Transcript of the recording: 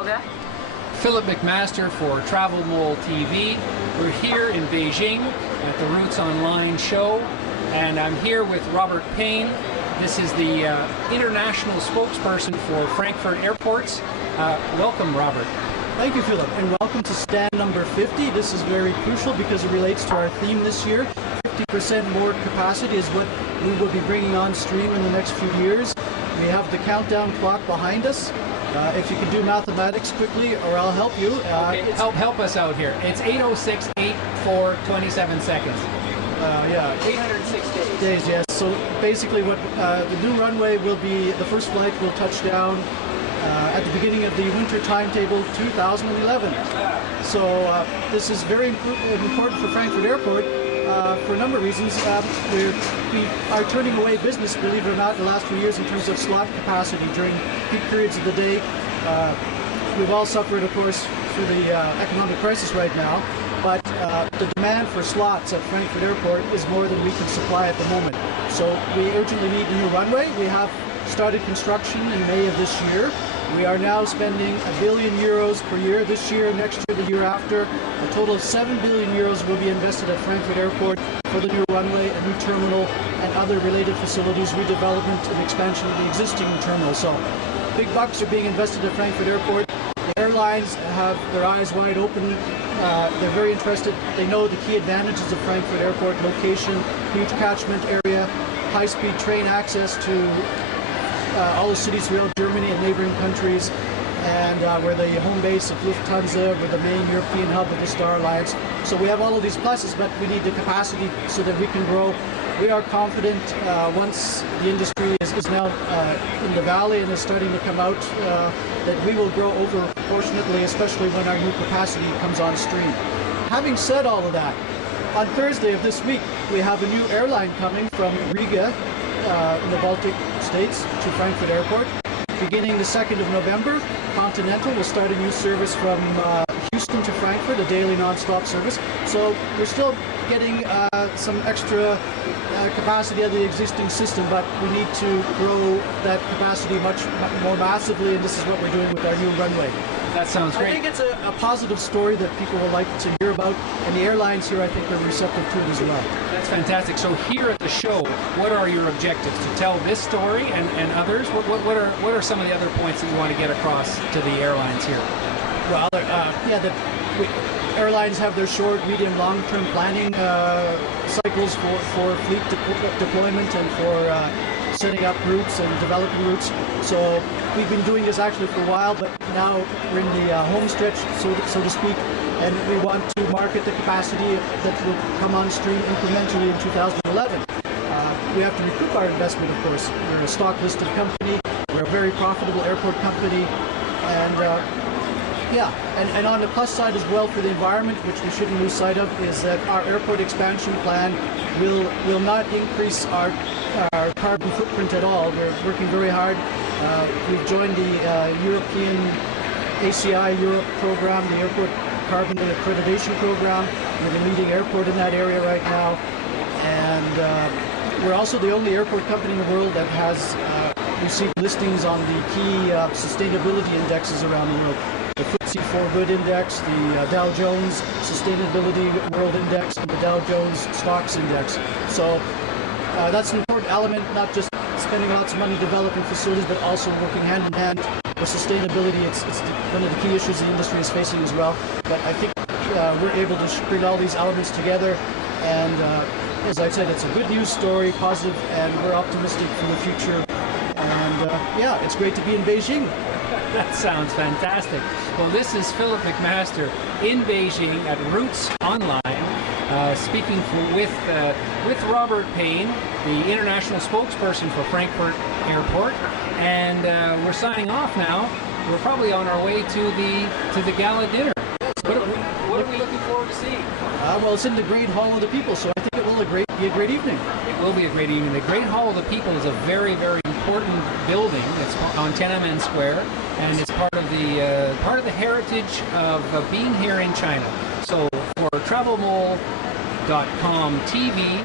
Okay. Philip McMaster for Travel Mole TV. We're here in Beijing at the Roots Online show, and I'm here with Robert Payne. This is the international spokesperson for Frankfurt Airports. Welcome, Robert. Thank you, Philip, and welcome to stand number 50. This is very crucial because it relates to our theme this year. 50% more capacity is what we will be bringing on stream in the next few years. We have the countdown clock behind us. If you can do mathematics quickly, or I'll help you. Okay, help us out here. It's 8:06:84 27 seconds. Yeah, 806 days. Yes. So basically, what the new runway will be, the first flight will touch down at the beginning of the winter timetable 2011. So this is very important for Frankfurt Airport for a number of reasons. We are turning away business, believe it or not, in the last few years in terms of slot capacity during peak periods of the day. We've all suffered, of course, through the economic crisis right now, but the demand for slots at Frankfurt Airport is more than we can supply at the moment. So we urgently need a new runway. We have started construction in May of this year. We are now spending €1 billion per year, this year, next year, the year after. A total of €7 billion will be invested at Frankfurt Airport for the new runway, a new terminal, and other related facilities, redevelopment and expansion of the existing terminal. So big bucks are being invested at Frankfurt Airport. The airlines have their eyes wide open. They're very interested. They know the key advantages of Frankfurt Airport: location, huge catchment area, high-speed train access to all the cities throughout Germany and neighboring countries, and we're the home base of Lufthansa, we're the main European hub of the Star Alliance. So we have all of these pluses, but we need the capacity so that we can grow. We are confident once the industry is now in the valley and is starting to come out, that we will grow over proportionately, especially when our new capacity comes on stream. Having said all of that, on Thursday of this week, we have a new airline coming from Riga in the Baltic states to Frankfurt Airport. Beginning the 2nd of November, Continental will start a new service from Houston to Frankfurt, a daily non-stop service. So we're still getting some extra capacity out of the existing system, but we need to grow that capacity much more massively, and this is what we're doing with our new runway. That sounds great. I think it's a positive story that people would like to hear about, and the airlines here, I think, are receptive to it as well. That's fantastic. So here at the show, what are your objectives? To tell this story and others? What are some of the other points that you want to get across to the airlines here? Well, airlines have their short, medium, long-term planning cycles for fleet deployment and for setting up routes and developing routes. So we've been doing this actually for a while, but now we're in the home stretch, so to speak, and we want to market the capacity that will come on stream incrementally in 2011. We have to recoup our investment, of course. We're a stock-listed company. We're a very profitable airport company, and and on the plus side as well for the environment, which we shouldn't lose sight of, is that our airport expansion plan will not increase our carbon footprint at all. We're working very hard. We've joined the European ACI Europe program, the Airport Carbon Accreditation Program. We're the leading airport in that area right now, and we're also the only airport company in the world that has received listings on the key sustainability indexes around the world. The FTSE 4Good Index, the Dow Jones Sustainability World Index, and the Dow Jones Stocks Index. So that's an important element, not just spending lots of money developing facilities, but also working hand in hand with sustainability. It's one of the key issues the industry is facing as well. But I think we're able to bring all these elements together, and as I said, it's a good news story, positive, and we're optimistic for the future. And it's great to be in Beijing. That sounds fantastic. Well, this is Philip McMaster in Beijing at Roots Online, speaking with Robert Payne, the international spokesperson for Frankfurt Airport, and we're signing off now. We're probably on our way to the gala dinner. What are we looking forward to seeing? Well, it's in the Great Hall of the People, so I think it will be a great evening. It will be a great evening. The Great Hall of the People is a very, very important building. It's on Tiananmen Square, and it's part of the heritage of being here in China. So for TravelMole.com TV,